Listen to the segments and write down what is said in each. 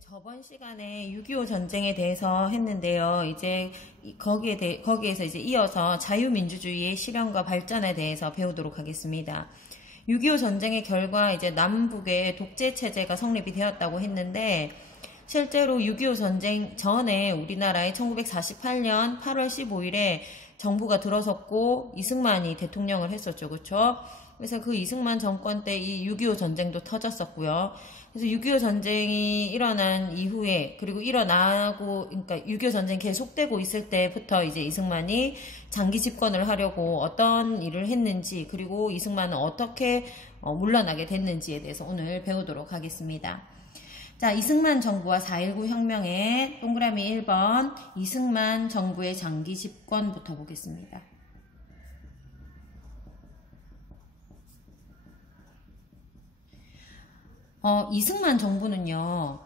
저번 시간에 6.25 전쟁에 대해서 했는데요. 이제 거기에서 이제 이어서 자유민주주의의 실현과 발전에 대해서 배우도록 하겠습니다. 6.25 전쟁의 결과 이제 남북의 독재 체제가 성립이 되었다고 했는데, 실제로 6.25 전쟁 전에 우리나라에 1948년 8월 15일에 정부가 들어섰고 이승만이 대통령을 했었죠. 그렇죠? 그래서 그 이승만 정권 때 이 6.25 전쟁도 터졌었고요. 그래서 6.25 전쟁이 일어난 이후에, 그리고 그러니까 6.25 전쟁이 계속되고 있을 때부터 이제 이승만이 장기 집권을 하려고 어떤 일을 했는지, 그리고 이승만은 어떻게 물러나게 됐는지에 대해서 오늘 배우도록 하겠습니다. 자, 이승만 정부와 4.19 혁명의 동그라미 1번, 이승만 정부의 장기 집권부터 보겠습니다. 이승만 정부는요,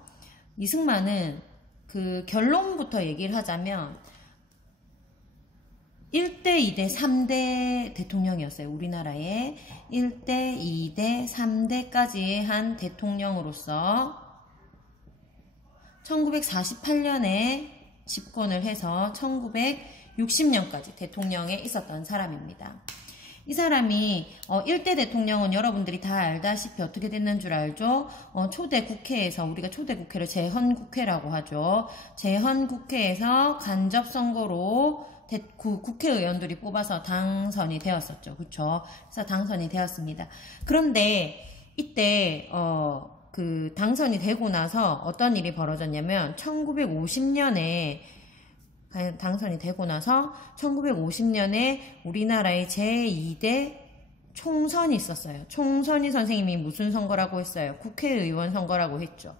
이승만은 그 결론부터 얘기를 하자면 1대, 2대, 3대 대통령이었어요. 우리나라에 1대, 2대, 3대까지 한 대통령으로서 1948년에 집권을 해서 1960년까지 대통령에 있었던 사람입니다. 이 사람이 1대 대통령은 여러분들이 다 알다시피 어떻게 됐는 줄 알죠? 초대 국회에서, 우리가 초대 국회를 제헌국회라고 하죠. 제헌국회에서 간접선거로 국회의원들이 뽑아서 당선이 되었었죠. 그쵸? 그래서 당선이 되었습니다. 그런데 이때 그 당선이 되고 나서 어떤 일이 벌어졌냐면 1950년에 당선이 되고 나서 1950년에 우리나라의 제2대 총선이 있었어요. 총선이 선생님이 무슨 선거라고 했어요? 국회의원 선거라고 했죠.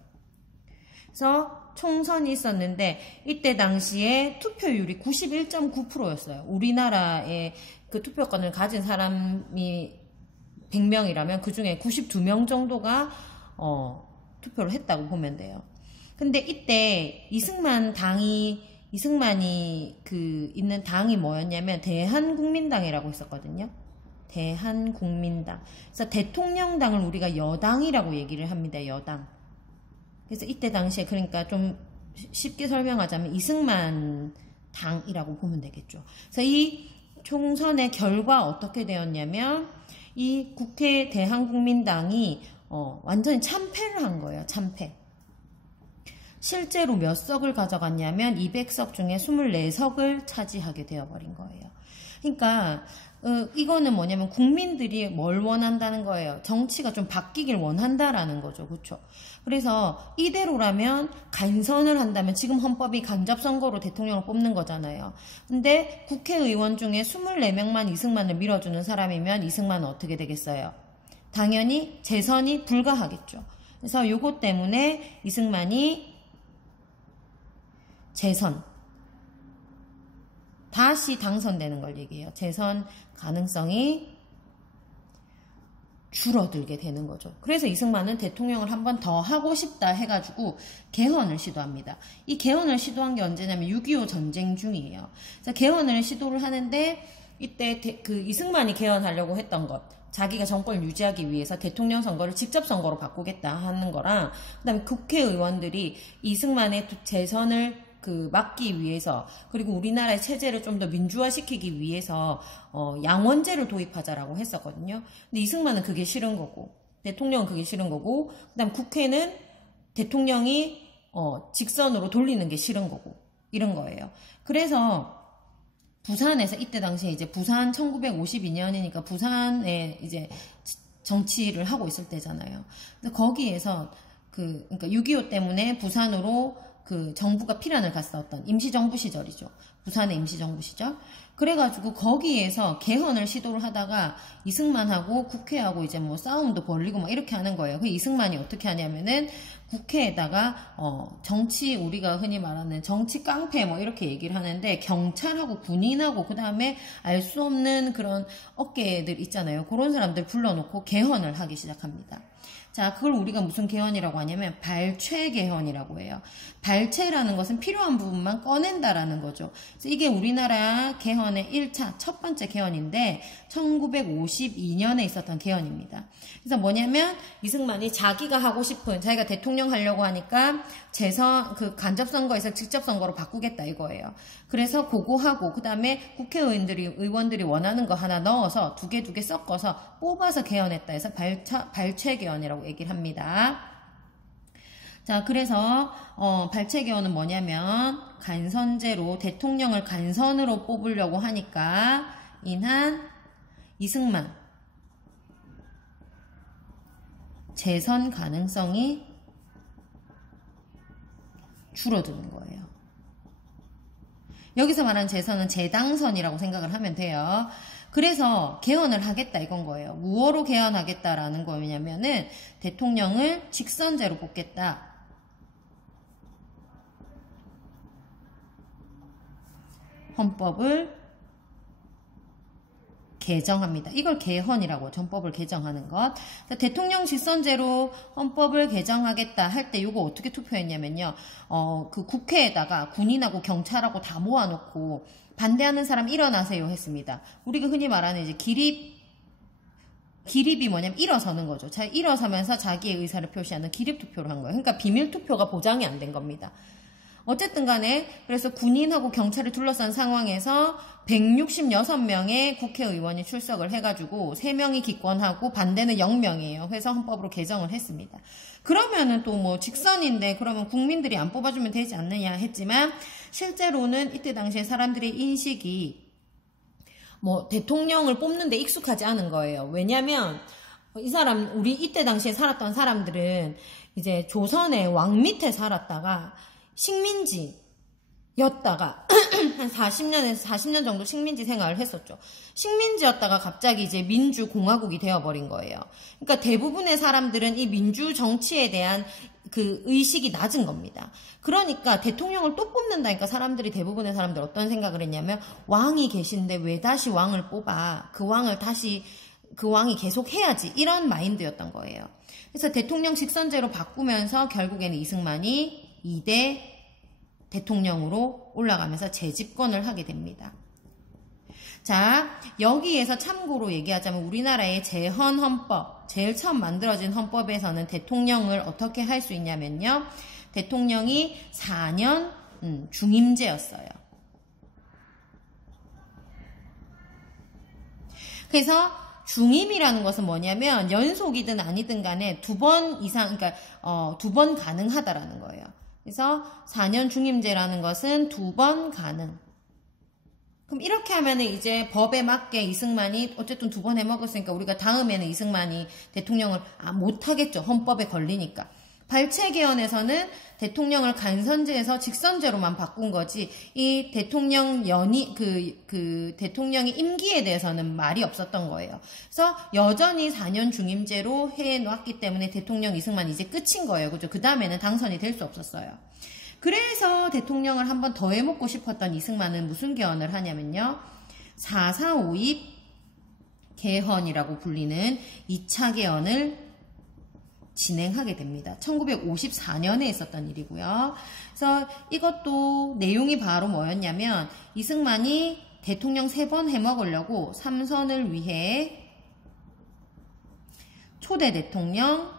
그래서 총선이 있었는데 이때 당시에 투표율이 91.9%였어요. 우리나라의 그 투표권을 가진 사람이 100명이라면 그 중에 92명 정도가 투표를 했다고 보면 돼요. 근데 이때 이승만이 있는 당이 뭐였냐면 대한국민당이라고 있었거든요. 대한국민당. 그래서 대통령당을 우리가 여당이라고 얘기를 합니다. 여당. 그래서 이때 당시에, 그러니까 좀 쉽게 설명하자면 이승만 당이라고 보면 되겠죠. 그래서 이 총선의 결과 어떻게 되었냐면 이 국회 대한국민당이 완전히 참패를 한 거예요. 참패. 실제로 몇 석을 가져갔냐면 200석 중에 24석을 차지하게 되어버린 거예요. 그러니까 이거는 뭐냐면 국민들이 뭘 원한다는 거예요. 정치가 좀 바뀌길 원한다라는 거죠. 그렇죠? 그래서 이대로라면 간선을 한다면 지금 헌법이 간접선거로 대통령을 뽑는 거잖아요. 근데 국회의원 중에 24명만 이승만을 밀어주는 사람이면 이승만은 어떻게 되겠어요? 당연히 재선이 불가하겠죠. 그래서 요것 때문에 이승만이 재선, 다시 당선되는 걸 얘기해요. 재선 가능성이 줄어들게 되는 거죠. 그래서 이승만은 대통령을 한 번 더 하고 싶다 해가지고 개헌을 시도합니다. 이 개헌을 시도한 게 언제냐면 6.25 전쟁 중이에요. 그래서 개헌을 시도를 하는데 이때 이승만이 개헌하려고 했던 것, 자기가 정권을 유지하기 위해서 대통령 선거를 직접 선거로 바꾸겠다 하는 거랑, 그다음에 국회의원들이 이승만의 재선을 막기 위해서, 그리고 우리나라의 체제를 좀 더 민주화시키기 위해서 양원제를 도입하자라고 했었거든요. 근데 이승만은 그게 싫은 거고, 대통령은 그게 싫은 거고, 그다음 국회는 대통령이 직선으로 돌리는 게 싫은 거고, 이런 거예요. 그래서 부산에서, 이때 당시에 이제 부산 1952년이니까 부산에 이제 정치를 하고 있을 때잖아요. 근데 거기에서 그러니까 6.25 때문에 부산으로 정부가 피란을 갔었던 임시정부 시절이죠. 부산의 임시정부 시절. 그래가지고 거기에서 개헌을 시도를 하다가 이승만하고 국회하고 이제 뭐 싸움도 벌리고 막 이렇게 하는 거예요. 그 이승만이 어떻게 하냐면은 국회에다가 우리가 흔히 말하는 정치 깡패 뭐 이렇게 얘기를 하는데, 경찰하고 군인하고 그 다음에 알 수 없는 그런 어깨들 있잖아요. 그런 사람들 불러놓고 개헌을 하기 시작합니다. 자, 그걸 우리가 무슨 개헌이라고 하냐면 발췌 개헌이라고 해요. 발췌라는 것은 필요한 부분만 꺼낸다라는 거죠. 그래서 이게 우리나라 개헌의 1차 첫 번째 개헌인데 1952년에 있었던 개헌입니다. 그래서 뭐냐면 이승만이 자기가 하고 싶은, 자기가 대통령 하려고 하니까 그 간접선거에서 직접선거로 바꾸겠다 이거예요. 그래서 그거 하고 그다음에 의원들이 원하는 거 하나 넣어서 두 개 섞어서 뽑아서 개헌했다 해서 발췌 개헌이라고 얘기를 합니다. 자, 그래서 발췌 개헌은 뭐냐면 간선제로 대통령을 간선으로 뽑으려고 하니까 인한 이승만 재선 가능성이 줄어드는 거예요. 여기서 말하는 재선은 재당선이라고 생각을 하면 돼요. 그래서 개헌을 하겠다 이건 거예요. 무엇으로 개헌하겠다라는 거냐면은 대통령을 직선제로 뽑겠다. 헌법을 개정합니다. 이걸 개헌이라고, 전법을 개정하는 것. 대통령 직선제로 헌법을 개정하겠다 할 때 이거 어떻게 투표했냐면요. 그 국회에다가 군인하고 경찰하고 다 모아놓고 반대하는 사람 일어나세요 했습니다. 우리가 흔히 말하는 이제 기립이 뭐냐면 일어서는 거죠. 일어서면서 자기의 의사를 표시하는 기립투표를 한 거예요. 그러니까 비밀투표가 보장이 안 된 겁니다. 어쨌든 간에 그래서 군인하고 경찰을 둘러싼 상황에서 166명의 국회의원이 출석을 해가지고 3명이 기권하고 반대는 0명이에요. 그래서 헌법으로 개정을 했습니다. 그러면은 또 뭐 직선인데 그러면 국민들이 안 뽑아주면 되지 않느냐 했지만 실제로는 이때 당시에 사람들의 인식이 뭐 대통령을 뽑는데 익숙하지 않은 거예요. 왜냐면 우리 이때 당시에 살았던 사람들은 이제 조선의 왕 밑에 살았다가 식민지였다가 한 40년 정도 식민지 생활을 했었죠. 식민지였다가 갑자기 이제 민주공화국이 되어버린 거예요. 그러니까 대부분의 사람들은 이 민주 정치에 대한 그 의식이 낮은 겁니다. 그러니까 대통령을 또 뽑는다니까 대부분의 사람들 어떤 생각을 했냐면 왕이 계신데 왜 다시 왕을 뽑아? 그 왕이 계속 해야지. 이런 마인드였던 거예요. 그래서 대통령 직선제로 바꾸면서 결국에는 이승만이 2대 대통령으로 올라가면서 재집권을 하게 됩니다. 자, 여기에서 참고로 얘기하자면 우리나라의 재헌헌법, 제일 처음 만들어진 헌법에서는 대통령을 어떻게 할 수 있냐면요. 대통령이 4년 중임제였어요. 그래서 중임이라는 것은 뭐냐면 연속이든 아니든 간에 2번 이상, 그러니까 2번 가능하다라는 거예요. 그래서 4년 중임제라는 것은 2번 가능. 그럼 이렇게 하면은 이제 법에 맞게 이승만이 어쨌든 2번 해먹었으니까 우리가 다음에는 이승만이 대통령을 못하겠죠. 헌법에 걸리니까. 발췌 개헌에서는 대통령을 간선제에서 직선제로만 바꾼 거지 이 대통령 대통령의 임기에 대해서는 말이 없었던 거예요. 그래서 여전히 4년 중임제로 해놨기 때문에 대통령 이승만 이제 끝인 거예요. 그죠? 그 다음에는 당선이 될 수 없었어요. 그래서 대통령을 한 번 더 해먹고 싶었던 이승만은 무슨 개헌을 하냐면요. 4.4.5입 개헌이라고 불리는 2차 개헌을 진행하게 됩니다. 1954년에 있었던 일이고요. 그래서 이것도 내용이 바로 뭐였냐면 이승만이 대통령 3번 해먹으려고 3선을 위해 초대 대통령의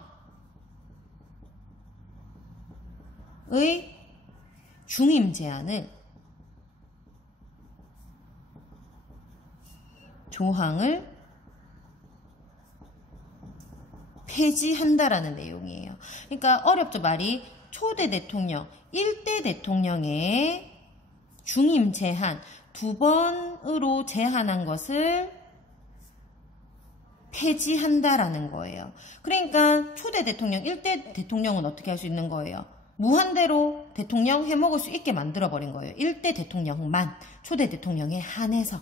중임 제안을 조항을 폐지한다라는 내용이에요. 그러니까 어렵죠 말이. 초대 대통령, 1대 대통령의 중임 제한 2번으로 제한한 것을 폐지한다라는 거예요. 그러니까 초대 대통령, 1대 대통령은 어떻게 할 수 있는 거예요? 무한대로 대통령 해먹을 수 있게 만들어버린 거예요. 1대 대통령만, 초대 대통령에 한해서.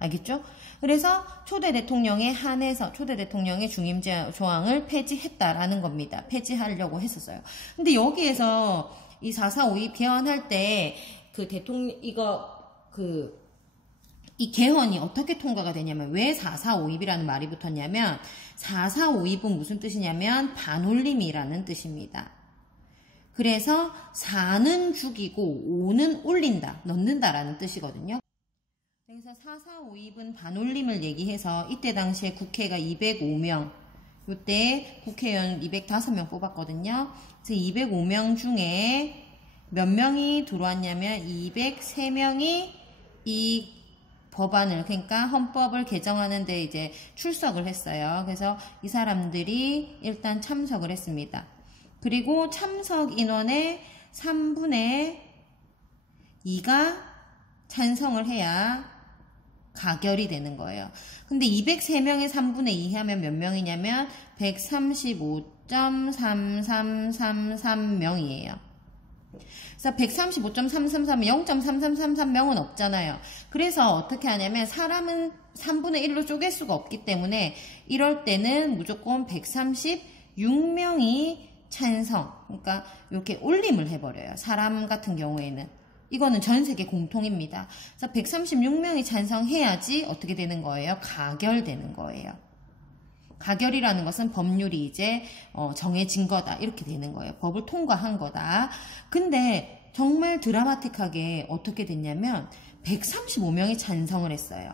알겠죠? 그래서 초대 대통령에 한해서 초대 대통령의 중임제 조항을 폐지했다라는 겁니다. 폐지하려고 했었어요. 근데 여기에서 이 4.4.5입 개헌할 때 그 대통령 이 개헌이 어떻게 통과가 되냐면 왜 4.4.5입이라는 말이 붙었냐면 4.4.5입은 무슨 뜻이냐면 반올림이라는 뜻입니다. 그래서 4는 죽이고 5는 올린다, 넣는다라는 뜻이거든요. 그래서 4.4.5입은 반올림을 얘기해서 이때 당시에 국회가 205명, 이때 국회의원 205명 뽑았거든요. 그래서 205명 중에 몇 명이 들어왔냐면 203명이 이 법안을, 그러니까 헌법을 개정하는데 이제 출석을 했어요. 그래서 이 사람들이 일단 참석을 했습니다. 그리고 참석 인원의 3분의 2가 찬성을 해야 가결이 되는 거예요. 근데 203명의 3분의 2 하면 몇 명이냐면 135.3333명이에요. 그래서 135.333, 0.3333명은 없잖아요. 그래서 어떻게 하냐면 사람은 3분의 1로 쪼갤 수가 없기 때문에 이럴 때는 무조건 136명이 찬성, 그러니까 이렇게 올림을 해버려요. 사람 같은 경우에는. 이거는 전 세계 공통입니다. 그래서 136명이 찬성해야지 어떻게 되는 거예요? 가결되는 거예요. 가결이라는 것은 법률이 이제 정해진 거다, 이렇게 되는 거예요. 법을 통과한 거다. 근데 정말 드라마틱하게 어떻게 됐냐면 135명이 찬성을 했어요.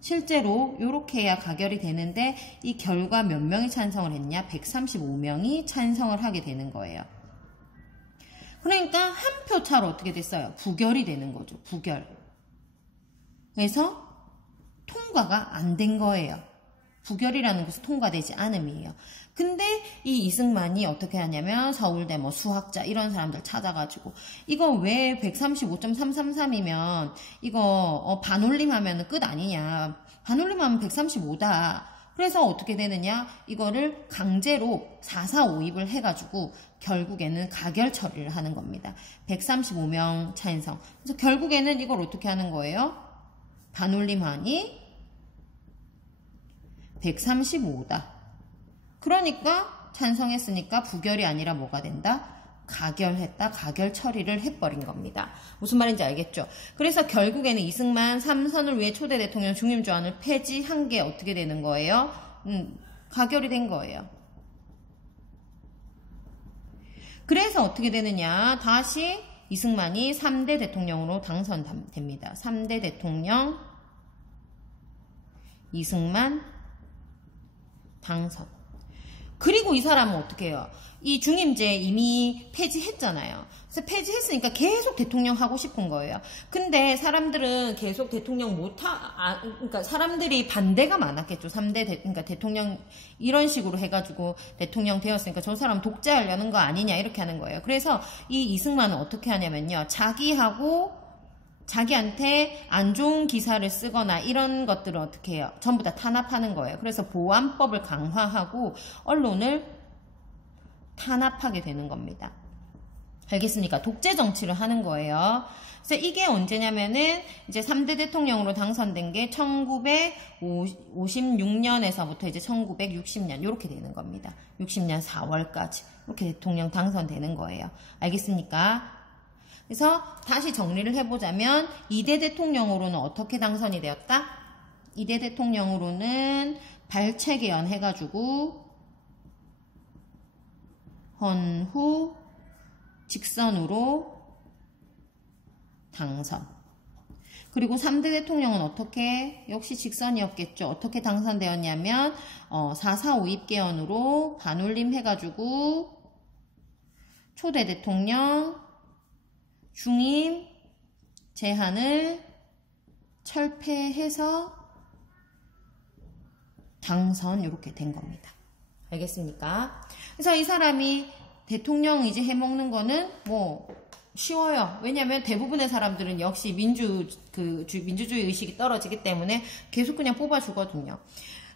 실제로 이렇게 해야 가결이 되는데 이 결과 몇 명이 찬성을 했냐? 135명이 찬성을 하게 되는 거예요. 그러니까 한 표 차로 어떻게 됐어요? 부결이 되는 거죠. 부결. 그래서 통과가 안 된 거예요. 부결이라는 것은 통과되지 않음이에요. 근데 이 이승만이 어떻게 하냐면 서울대 뭐 수학자 이런 사람들 찾아가지고 이거 왜 135.333이면 이거 반올림하면 끝 아니냐. 반올림하면 135다. 그래서 어떻게 되느냐, 이거를 강제로 4.4.5입을 해가지고 결국에는 가결 처리를 하는 겁니다. 135명 찬성. 그래서 결국에는 이걸 어떻게 하는 거예요? 반올림하니 135다. 그러니까 찬성했으니까 부결이 아니라 뭐가 된다? 가결했다. 가결 처리를 해버린 겁니다. 무슨 말인지 알겠죠? 그래서 결국에는 이승만 3선을 위해 초대 대통령 중임조안을 폐지한 게 어떻게 되는 거예요? 가결이 된 거예요. 그래서 어떻게 되느냐? 다시 이승만이 3대 대통령으로 당선됩니다. 3대 대통령 이승만 당선. 그리고 이 사람은 어떻게 해요? 이 중임제 이미 폐지했잖아요. 그래서 폐지했으니까 계속 대통령 하고 싶은 거예요. 근데 사람들은 계속 대통령 그러니까 사람들이 반대가 많았겠죠. 3대 그러니까 대통령 이런 식으로 해가지고 대통령 되었으니까 저 사람 독재하려는 거 아니냐 이렇게 하는 거예요. 그래서 이 이승만은 어떻게 하냐면요. 자기한테 안 좋은 기사를 쓰거나 이런 것들을 어떻게 해요? 전부 다 탄압하는 거예요. 그래서 보안법을 강화하고 언론을 탄압하게 되는 겁니다. 알겠습니까? 독재 정치를 하는 거예요. 그래서 이게 언제냐면은 이제 3대 대통령으로 당선된 게 1956년에서부터 이제 1960년 이렇게 되는 겁니다. 60년 4월까지 이렇게 대통령 당선되는 거예요. 알겠습니까? 그래서 다시 정리를 해보자면 2대 대통령으로는 어떻게 당선이 되었다? 2대 대통령으로는 발췌개헌 해가지고 헌후 직선으로 당선. 그리고 3대 대통령은 어떻게? 역시 직선이었겠죠. 어떻게 당선되었냐면 4.4.5입 개헌으로 반올림 해가지고 초대 대통령 중임 제한을 철폐해서 당선 이렇게 된 겁니다. 알겠습니까? 그래서 이 사람이 대통령 이제 해먹는 거는 뭐 쉬워요. 왜냐하면 대부분의 사람들은 역시 민주주의 의식이 떨어지기 때문에 계속 그냥 뽑아주거든요.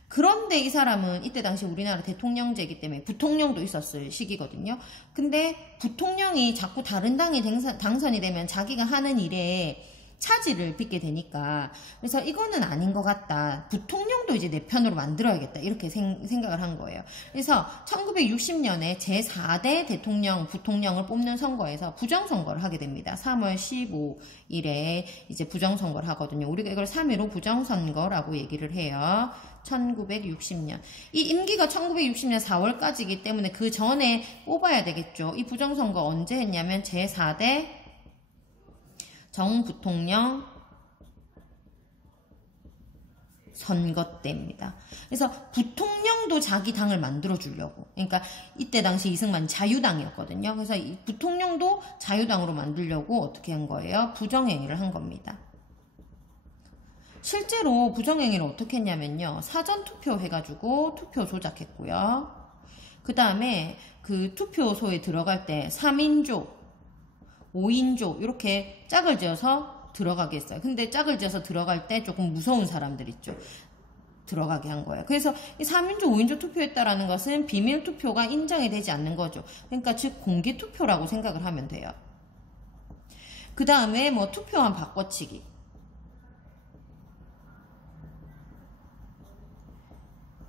그런데 이 사람은 이때 당시 우리나라 대통령제이기 때문에 부통령도 있었을 시기거든요. 근데 부통령이 자꾸 다른 당이 당선이 되면 자기가 하는 일에 차질을 빚게 되니까 그래서 이거는 아닌 것 같다. 부통령도 이제 내 편으로 만들어야겠다. 이렇게 생각을 한 거예요. 그래서 1960년에 제4대 대통령, 부통령을 뽑는 선거에서 부정선거를 하게 됩니다. 3월 15일에 이제 부정선거를 하거든요. 우리가 이걸 3.15 부정선거라고 얘기를 해요. 1960년. 이 임기가 1960년 4월까지이기 때문에 그 전에 뽑아야 되겠죠. 이 부정선거 언제 했냐면 제4대 정부통령 선거 때입니다. 그래서 부통령도 자기 당을 만들어 주려고. 그러니까 이때 당시 이승만 자유당이었거든요. 그래서 이 부통령도 자유당으로 만들려고 어떻게 한 거예요? 부정행위를 한 겁니다. 실제로 부정행위를 어떻게 했냐면요. 사전투표 해가지고 투표 조작했고요. 그 다음에 그 투표소에 들어갈 때 3인조 5인조 이렇게 짝을 지어서 들어가게 했어요. 근데 짝을 지어서 들어갈 때 조금 무서운 사람들 있죠. 들어가게 한 거예요. 그래서 이 3인조, 5인조 투표했다라는 것은 비밀 투표가 인정이 되지 않는 거죠. 그러니까 즉 공개 투표라고 생각을 하면 돼요. 그 다음에 뭐 투표함 바꿔치기.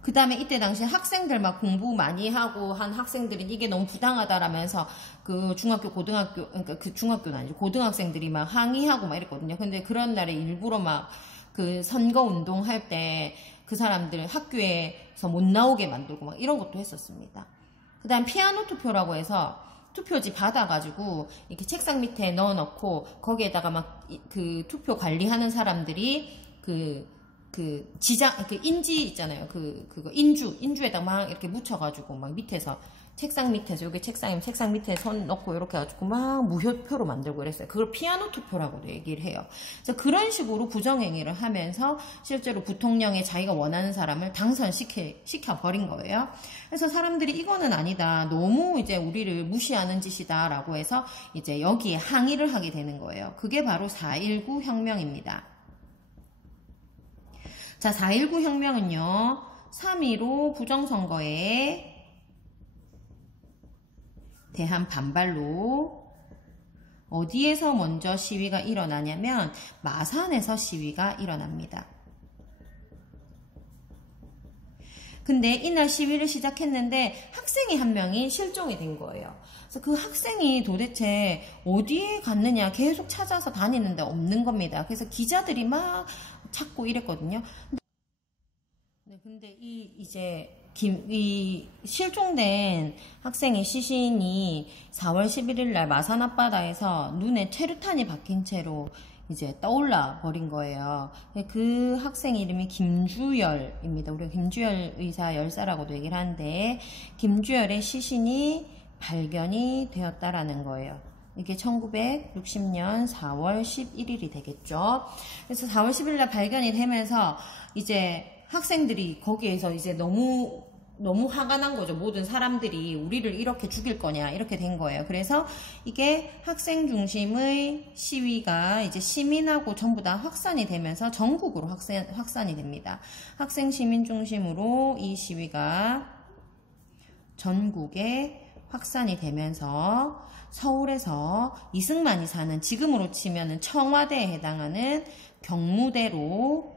그 다음에 이때 당시 학생들 막 공부 많이 하고 한 학생들은 이게 너무 부당하다라면서 그 중학교, 고등학교, 그러니까 그 중학교는 아니죠. 고등학생들이 막 항의하고 막 이랬거든요. 근데 그런 날에 일부러 막 그 선거 운동 할 때 그 사람들 학교에서 못 나오게 만들고 막 이런 것도 했었습니다. 그 다음 피아노 투표라고 해서 투표지 받아가지고 이렇게 책상 밑에 넣어놓고 거기에다가 막 그 투표 관리하는 사람들이 인지 있잖아요. 그거 인주에다 막 이렇게 묻혀가지고 막 밑에서 책상 밑에서 여기 책상이면 책상 밑에 손 넣고 이렇게 해가지고 막 무효표로 만들고 이랬어요. 그걸 피아노 투표라고도 얘기를 해요. 그래서 그런 식으로 부정행위를 하면서 실제로 부통령에 자기가 원하는 사람을 당선시켜버린 거예요. 그래서 사람들이 이거는 아니다. 너무 이제 우리를 무시하는 짓이다라고 해서 이제 여기에 항의를 하게 되는 거예요. 그게 바로 4.19 혁명입니다. 자, 4.19 혁명은요, 3.15 부정선거에 대한 반발로 어디에서 먼저 시위가 일어나냐면 마산에서 시위가 일어납니다. 근데 이날 시위를 시작했는데 학생이 한 명이 실종이 된 거예요. 그래서 그 학생이 도대체 어디에 갔느냐 계속 찾아서 다니는데 없는 겁니다. 그래서 기자들이 막 찾고 이랬거든요. 네, 근데 이 실종된 학생의 시신이 4월 11일 날 마산 앞바다에서 눈에 최루탄이 박힌 채로 이제 떠올라 버린 거예요. 그 학생 이름이 김주열입니다. 우리가 김주열 의사 열사라고도 얘기를 하는데 김주열의 시신이 발견이 되었다라는 거예요. 이게 1960년 4월 11일이 되겠죠. 그래서 4월 11일 날 발견이 되면서 이제 학생들이 거기에서 이제 너무 화가 난 거죠. 모든 사람들이 우리를 이렇게 죽일 거냐 이렇게 된 거예요. 그래서 이게 학생 중심의 시위가 이제 시민하고 전부 다 확산이 되면서 전국으로 확산이 됩니다. 학생 시민 중심으로 이 시위가 전국에 확산이 되면서 서울에서 이승만이 사는 지금으로 치면은 청와대에 해당하는 경무대로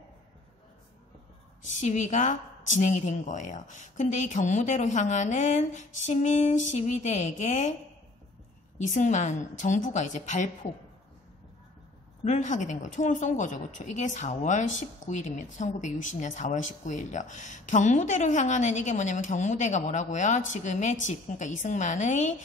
시위가 진행이 된 거예요. 근데 이 경무대로 향하는 시민 시위대에게 이승만 정부가 이제 발포를 하게 된 거예요. 총을 쏜 거죠. 그렇죠? 이게 4월 19일입니다. 1960년 4월 19일요. 경무대로 향하는 이게 뭐냐면 경무대가 뭐라고요? 지금의 집, 그러니까 이승만의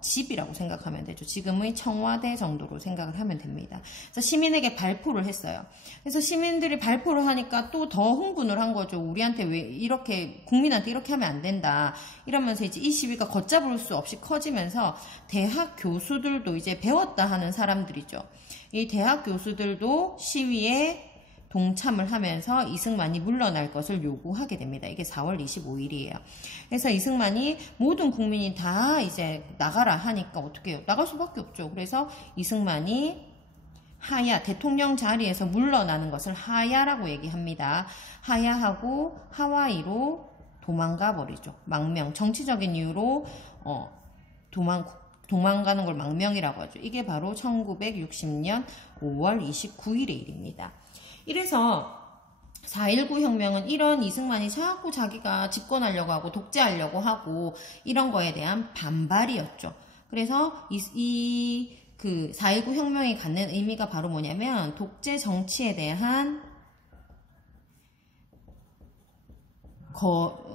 집이라고 생각하면 되죠. 지금의 청와대 정도로 생각을 하면 됩니다. 그래서 시민에게 발포를 했어요. 그래서 시민들이 발포를 하니까 또 더 흥분을 한 거죠. 우리한테 왜 이렇게, 국민한테 이렇게 하면 안 된다. 이러면서 이제 이 시위가 걷잡을 수 없이 커지면서 대학 교수들도 이제 배웠다 하는 사람들이죠. 이 대학 교수들도 시위에 동참을 하면서 이승만이 물러날 것을 요구하게 됩니다. 이게 4월 25일이에요. 그래서 이승만이 모든 국민이 다 이제 나가라 하니까 어떻게 해요? 나갈 수밖에 없죠. 그래서 이승만이 하야, 대통령 자리에서 물러나는 것을 하야라고 얘기합니다. 하야하고 하와이로 도망가 버리죠. 망명, 정치적인 이유로 도망가는 걸 망명이라고 하죠. 이게 바로 1960년 5월 29일의 일입니다. 이래서 4.19 혁명은 이런 이승만이 자꾸 자기가 집권하려고 하고 독재하려고 하고 이런 거에 대한 반발이었죠. 그래서 그 4.19 혁명이 갖는 의미가 바로 뭐냐면 독재 정치에 대한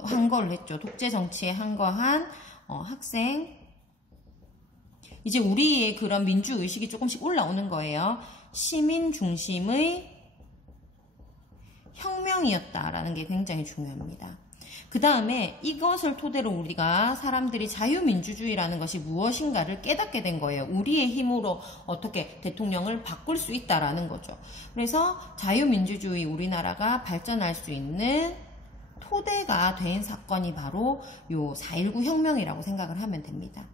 항거를 했죠. 독재 정치에 항거한 학생, 이제 우리의 그런 민주의식이 조금씩 올라오는 거예요. 시민 중심의 혁명이었다라는 게 굉장히 중요합니다. 그 다음에 이것을 토대로 우리가 사람들이 자유민주주의라는 것이 무엇인가를 깨닫게 된 거예요. 우리의 힘으로 어떻게 대통령을 바꿀 수 있다라는 거죠. 그래서 자유민주주의 우리나라가 발전할 수 있는 토대가 된 사건이 바로 요 4.19 혁명이라고 생각을 하면 됩니다.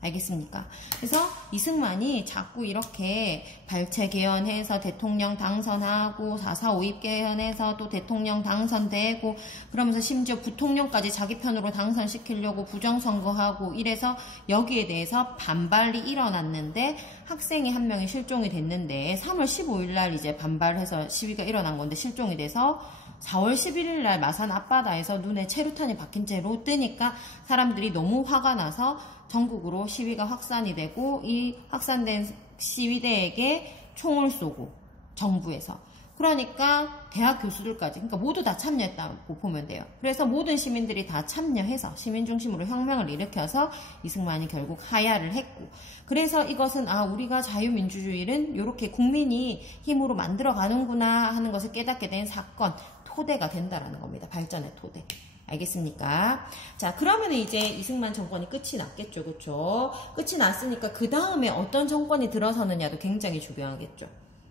알겠습니까? 그래서 이승만이 자꾸 이렇게 발췌 개헌해서 대통령 당선하고 4.4 오입 개헌해서 또 대통령 당선되고 그러면서 심지어 부통령까지 자기 편으로 당선시키려고 부정선거하고 이래서 여기에 대해서 반발이 일어났는데 학생이 한 명이 실종이 됐는데 3월 15일 날 이제 반발해서 시위가 일어난 건데 실종이 돼서 4월 11일 날 마산 앞바다에서 눈에 체류탄이 박힌 채로 뜨니까 사람들이 너무 화가 나서 전국으로 시위가 확산이 되고 이 확산된 시위대에게 총을 쏘고 정부에서 그러니까 대학 교수들까지 그러니까 모두 다 참여했다고 보면 돼요. 그래서 모든 시민들이 다 참여해서 시민 중심으로 혁명을 일으켜서 이승만이 결국 하야를 했고 그래서 이것은 우리가 자유민주주의는 이렇게 국민이 힘으로 만들어가는구나 하는 것을 깨닫게 된 사건 토대가 된다라는 겁니다. 발전의 토대. 알겠습니까? 자, 그러면 이제 이승만 정권이 끝이 났겠죠. 그렇죠? 끝이 났으니까 그 다음에 어떤 정권이 들어서느냐도 굉장히 중요하겠죠.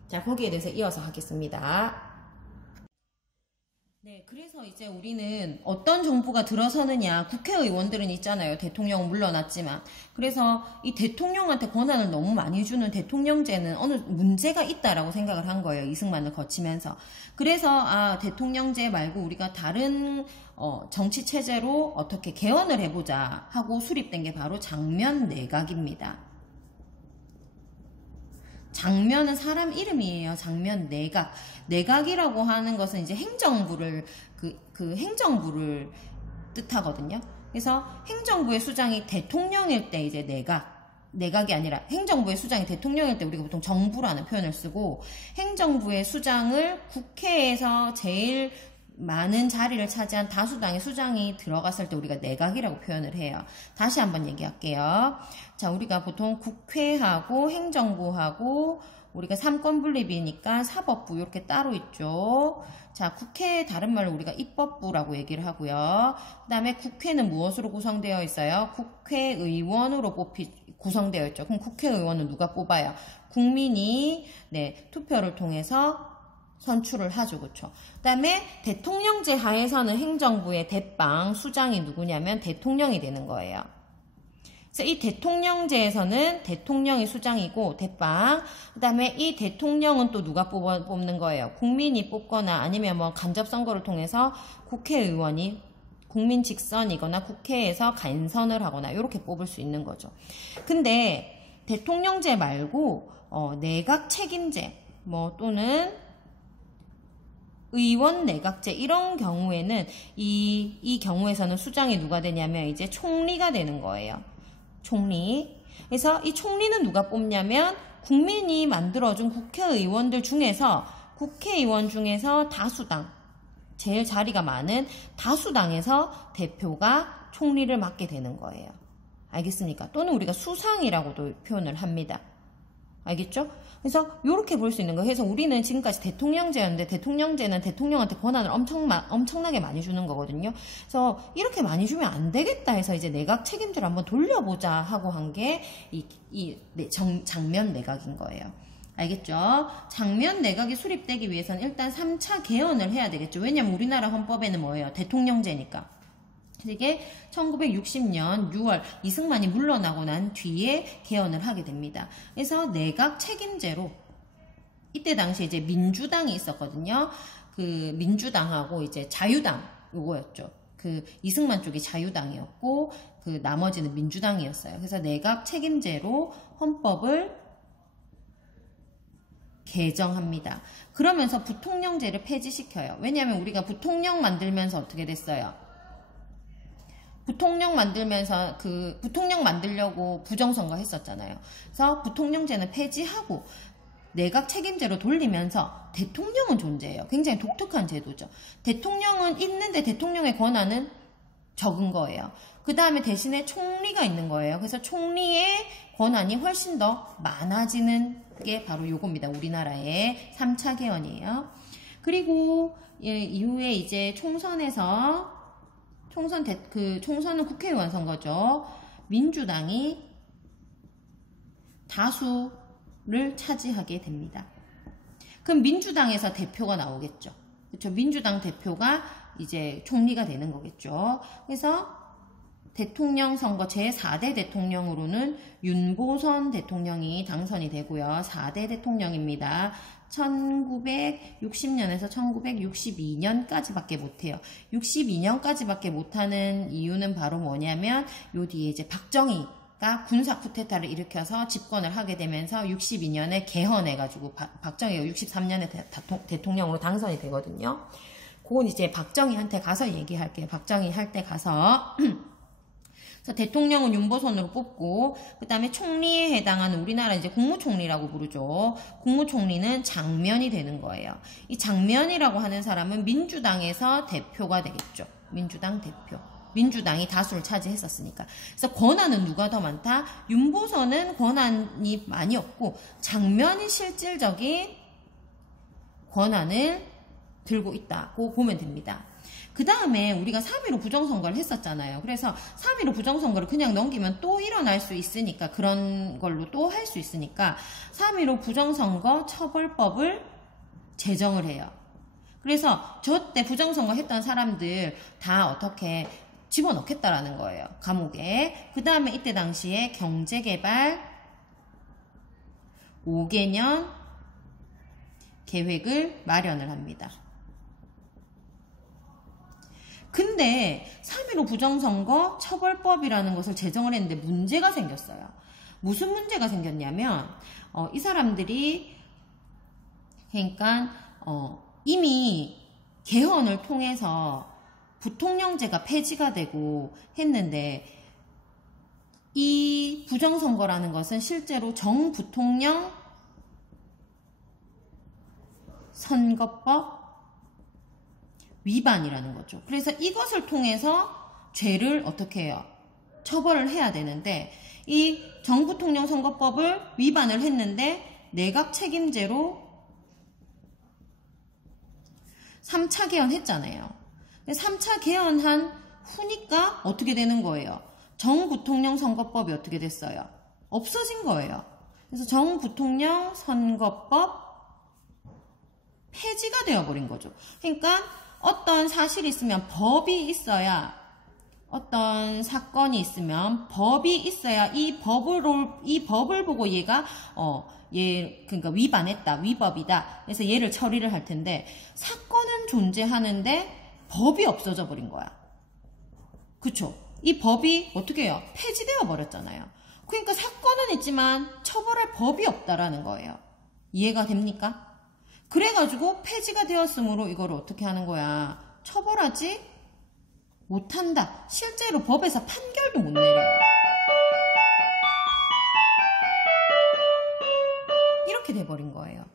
자, 거기에 대해서 이어서 하겠습니다. 네, 그래서 이제 우리는 어떤 정부가 들어서느냐, 국회의원들은 있잖아요. 대통령은 물러났지만. 그래서 이 대통령한테 권한을 너무 많이 주는 대통령제는 어느 문제가 있다라고 생각을 한 거예요. 이승만을 거치면서. 그래서 대통령제 말고 우리가 다른 정치체제로 어떻게 개헌을 해보자 하고 수립된 게 바로 장면 내각입니다. 장면은 사람 이름이에요. 장면 내각. 내각이라고 하는 것은 이제 행정부를 그 행정부를 뜻하거든요. 그래서 행정부의 수장이 대통령일 때 이제 내각이 아니라 행정부의 수장이 대통령일 때 우리가 보통 정부라는 표현을 쓰고 행정부의 수장을 국회에서 제일 많은 자리를 차지한 다수당의 수장이 들어갔을 때 우리가 내각이라고 표현을 해요. 다시 한번 얘기할게요. 자, 우리가 보통 국회하고 행정부하고 우리가 삼권분립이니까 사법부 이렇게 따로 있죠. 자, 국회 다른 말로 우리가 입법부라고 얘기를 하고요. 그 다음에 국회는 무엇으로 구성되어 있어요? 국회의원으로 구성되어 있죠. 그럼 국회의원은 누가 뽑아요? 국민이 투표를 통해서 선출을 하죠. 그렇죠? 그 다음에 대통령제 하에서는 행정부의 대빵 수장이 누구냐면 대통령이 되는 거예요. 그래서 이 대통령제에서는 대통령이 수장이고 대빵 그 다음에 이 대통령은 또 누가 뽑는 거예요? 국민이 뽑거나 아니면 뭐 간접선거를 통해서 국회의원이 국민 직선이거나 국회에서 간선을 하거나 이렇게 뽑을 수 있는 거죠. 근데 대통령제 말고 내각 책임제 또는 의원 내각제 이런 경우에는 이 경우에서는 수장이 누가 되냐면 이제 총리가 되는 거예요. 총리. 그래서 이 총리는 누가 뽑냐면 국민이 만들어준 국회의원들 중에서 국회의원 중에서 다수당 제일 자리가 많은 다수당에서 대표가 총리를 맡게 되는 거예요. 알겠습니까? 또는 우리가 수상이라고도 표현을 합니다. 알겠죠? 그래서 이렇게 볼 수 있는 거예요. 그래서 우리는 지금까지 대통령제였는데 대통령제는 대통령한테 권한을 엄청나게 많이 주는 거거든요. 그래서 이렇게 많이 주면 안 되겠다 해서 이제 내각 책임제를 한번 돌려보자 하고 한 게 장면 내각인 거예요. 알겠죠? 장면 내각이 수립되기 위해서는 일단 3차 개헌을 해야 되겠죠. 왜냐면 우리나라 헌법에는 뭐예요? 대통령제니까. 이게 1960년 6월 이승만이 물러나고 난 뒤에 개헌을 하게 됩니다. 그래서 내각 책임제로 이때 당시에 이제 민주당이 있었거든요. 그 민주당하고 이제 자유당 요거였죠. 그 이승만 쪽이 자유당이었고 그 나머지는 민주당이었어요. 그래서 내각 책임제로 헌법을 개정합니다. 그러면서 부통령제를 폐지시켜요. 왜냐하면 우리가 부통령 만들면서 어떻게 됐어요? 부통령 만들려고 부정선거 했었잖아요. 그래서 부통령제는 폐지하고 내각 책임제로 돌리면서 대통령은 존재해요. 굉장히 독특한 제도죠. 대통령은 있는데 대통령의 권한은 적은 거예요. 그 다음에 대신에 총리가 있는 거예요. 그래서 총리의 권한이 훨씬 더 많아지는 게 바로 요겁니다. 우리나라의 3차 개헌이에요. 그리고 이후에 이제 총선은 국회의원 선거죠. 민주당이 다수를 차지하게 됩니다. 그럼 민주당에서 대표가 나오겠죠. 그렇죠? 민주당 대표가 이제 총리가 되는 거겠죠. 그래서 대통령 선거 제4대 대통령으로는 윤보선 대통령이 당선이 되고요. 4대 대통령입니다. 1960년에서 1962년까지밖에 못해요. 62년까지밖에 못하는 이유는 바로 뭐냐면 요 뒤에 이제 박정희가 군사 쿠데타를 일으켜서 집권을 하게 되면서 62년에 개헌해가지고 박정희가 63년에 대통령으로 당선이 되거든요. 그건 이제 박정희한테 가서 얘기할게요. 박정희 할 때 가서 그래서 대통령은 윤보선으로 뽑고 그 다음에 총리에 해당하는 우리나라 이제 국무총리라고 부르죠. 국무총리는 장면이 되는 거예요. 이 장면이라고 하는 사람은 민주당에서 대표가 되겠죠. 민주당 대표. 민주당이 다수를 차지했었으니까. 그래서 권한은 누가 더 많다? 윤보선은 권한이 많이 없고 장면이 실질적인 권한을 들고 있다고 보면 됩니다. 그 다음에 우리가 3.15 부정선거를 했었잖아요. 그래서 3.15 부정선거를 그냥 넘기면 또 일어날 수 있으니까 그런 걸로 또 할 수 있으니까 3.15 부정선거 처벌법을 제정을 해요. 그래서 저 때 부정선거 했던 사람들 다 어떻게 집어넣겠다라는 거예요. 감옥에. 그 다음에 이때 당시에 경제개발 5개년 계획을 마련을 합니다. 근데 3.15 부정선거 처벌법이라는 것을 제정을 했는데 문제가 생겼어요. 무슨 문제가 생겼냐면 이 사람들이 그러니까 이미 개헌을 통해서 부통령제가 폐지가 되고 했는데 이 부정선거라는 것은 실제로 정부통령 선거법 위반이라는 거죠. 그래서 이것을 통해서 죄를 어떻게 해요? 처벌을 해야 되는데 이 정부통령 선거법을 위반을 했는데 내각 책임제로 3차 개헌했잖아요. 3차 개헌한 후니까 어떻게 되는 거예요? 정부통령 선거법이 어떻게 됐어요? 없어진 거예요. 그래서 정부통령 선거법 폐지가 되어버린 거죠. 그러니까 어떤 사실이 있으면 법이 있어야 어떤 사건이 있으면 법이 있어야 이 법을 보고 얘가 그러니까 위반했다, 위법이다. 그래서 얘를 처리를 할 텐데 사건은 존재하는데 법이 없어져 버린 거야. 그쵸? 이 법이 어떻게 해요? 폐지되어 버렸잖아요. 그러니까 사건은 있지만 처벌할 법이 없다라는 거예요. 이해가 됩니까? 그래가지고 폐지가 되었으므로 이걸 어떻게 하는 거야? 처벌하지 못한다. 실제로 법에서 판결도 못 내려요. 이렇게 돼버린 거예요.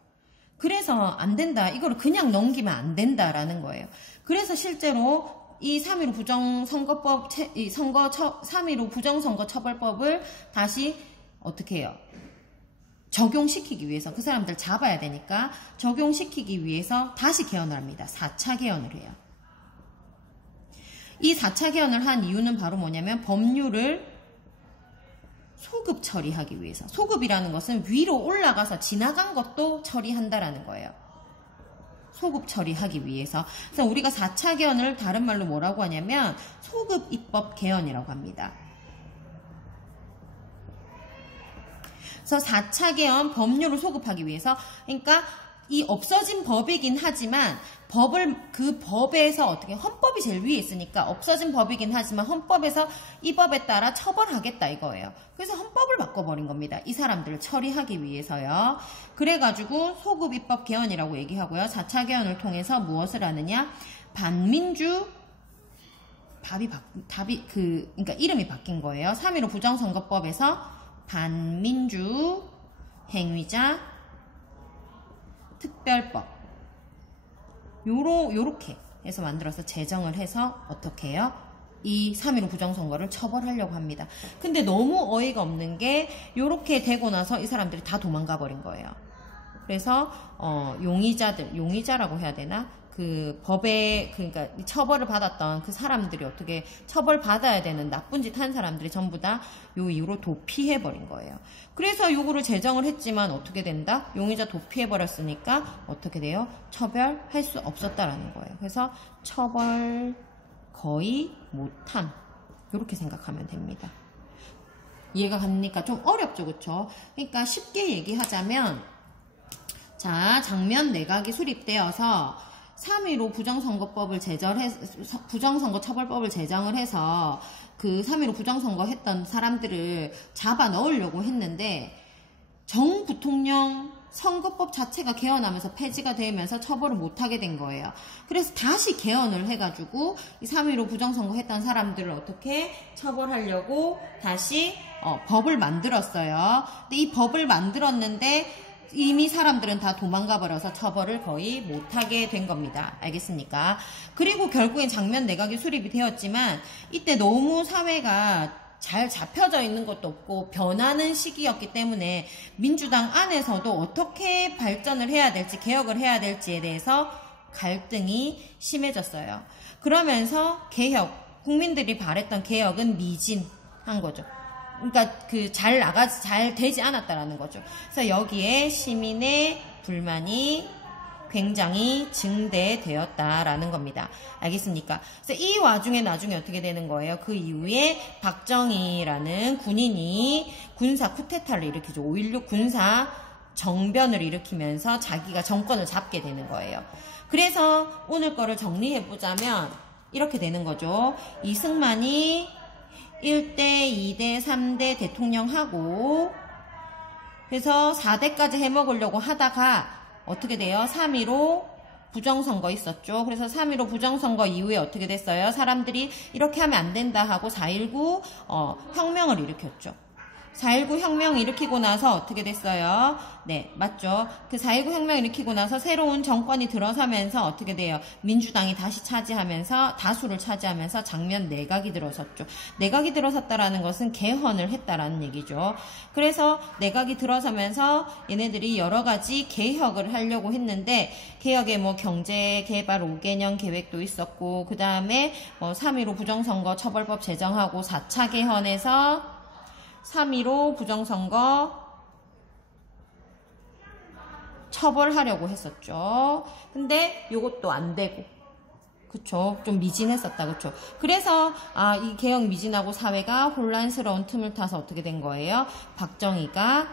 그래서 안 된다. 이걸 그냥 넘기면 안 된다라는 거예요. 그래서 실제로 이 3.15 부정선거법, 3.15 부정선거 처벌법을 다시 어떻게 해요? 적용시키기 위해서 그 사람들 잡아야 되니까 적용시키기 위해서 다시 개헌을 합니다. 4차 개헌을 해요. 이 4차 개헌을 한 이유는 바로 뭐냐면 법률을 소급 처리하기 위해서. 소급이라는 것은 위로 올라가서 지나간 것도 처리한다라는 거예요. 소급 처리하기 위해서. 그래서 우리가 4차 개헌을 다른 말로 뭐라고 하냐면 소급 입법 개헌이라고 합니다. 그래서 4차 개헌 법률을 소급하기 위해서 그러니까 이 없어진 법이긴 하지만 그 법에서 어떻게 헌법이 제일 위에 있으니까 없어진 법이긴 하지만 헌법에서 이 법에 따라 처벌하겠다 이거예요. 그래서 헌법을 바꿔버린 겁니다. 이 사람들을 처리하기 위해서요. 그래가지고 소급 입법 개헌이라고 얘기하고요. 4차 개헌을 통해서 무엇을 하느냐? 반민주 그러니까 이름이 바뀐 거예요. 3.15 부정선거법에서 반민주 행위자 특별법 요렇게 해서 만들어서 제정을 해서 어떻게 해요? 이 3.15 부정선거를 처벌하려고 합니다. 근데 너무 어이가 없는 게 요렇게 되고 나서 이 사람들이 다 도망가 버린 거예요. 그래서 용의자라고 해야 되나? 그 법에 그러니까 처벌을 받았던 그 사람들이 어떻게 처벌받아야 되는 나쁜 짓 한 사람들이 전부 다 요 이후로 도피해 버린 거예요. 그래서 요거를 제정을 했지만 어떻게 된다? 용의자 도피해 버렸으니까 어떻게 돼요? 처벌할 수 없었다라는 거예요. 그래서 처벌 거의 못함 이렇게 생각하면 됩니다. 이해가 갑니까? 좀 어렵죠, 그쵸? 그러니까 쉽게 얘기하자면 자, 장면 내각이 수립되어서 3.15 부정선거 처벌법을 제정을 해서 그 3.15 부정선거 했던 사람들을 잡아 넣으려고 했는데 정 부통령 선거법 자체가 개헌하면서 폐지가 되면서 처벌을 못하게 된 거예요. 그래서 다시 개헌을 해가지고 이 3.15 부정선거 했던 사람들을 어떻게 처벌하려고 다시 법을 만들었어요. 근데 이 법을 만들었는데 이미 사람들은 다 도망가 버려서 처벌을 거의 못하게 된 겁니다. 알겠습니까? 그리고 결국엔 장면 내각이 수립이 되었지만 이때 너무 사회가 잘 잡혀져 있는 것도 없고 변하는 시기였기 때문에 민주당 안에서도 어떻게 발전을 해야 될지 개혁을 해야 될지에 대해서 갈등이 심해졌어요. 그러면서 국민들이 바랬던 개혁은 미진한 거죠. 그러니까 잘 되지 않았다라는 거죠. 그래서 여기에 시민의 불만이 굉장히 증대되었다라는 겁니다. 알겠습니까? 그래서 이 와중에 나중에 어떻게 되는 거예요? 그 이후에 박정희라는 군인이 군사 쿠데타를 일으키죠. 5.16 군사 정변을 일으키면서 자기가 정권을 잡게 되는 거예요. 그래서 오늘 거를 정리해보자면 이렇게 되는 거죠. 이승만이 1대, 2대, 3대 대통령하고 그래서 4대까지 해먹으려고 하다가 어떻게 돼요? 3.15 부정선거 있었죠. 그래서 3.15 부정선거 이후에 어떻게 됐어요? 사람들이 이렇게 하면 안 된다 하고 4.19 혁명을 일으켰죠. 4.19 혁명 일으키고 나서 어떻게 됐어요? 네, 맞죠. 그 4.19 혁명 일으키고 나서 새로운 정권이 들어서면서 어떻게 돼요? 민주당이 다시 다수를 차지하면서 장면 내각이 들어섰죠. 내각이 들어섰다라는 것은 개헌을 했다라는 얘기죠. 그래서 내각이 들어서면서 얘네들이 여러 가지 개혁을 하려고 했는데 개혁에 경제 개발 5개년 계획도 있었고 그 다음에 3.15 부정선거 처벌법 제정하고 4차 개헌에서 3.15 부정선거 처벌하려고 했었죠. 근데 요것도 안 되고, 그쵸? 좀 미진했었다, 그쵸? 그래서, 이 개혁 미진하고 사회가 혼란스러운 틈을 타서 어떻게 된 거예요? 박정희가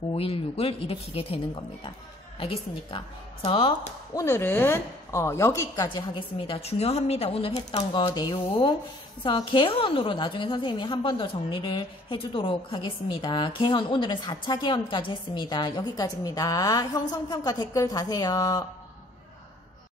5.16을 일으키게 되는 겁니다. 알겠습니까? 그래서 오늘은 여기까지 하겠습니다. 중요합니다. 오늘 했던 거 내용. 그래서 개헌으로 나중에 선생님이 한 번 더 정리를 해주도록 하겠습니다. 개헌 오늘은 4차 개헌까지 했습니다. 여기까지입니다. 형성평가 댓글 다세요.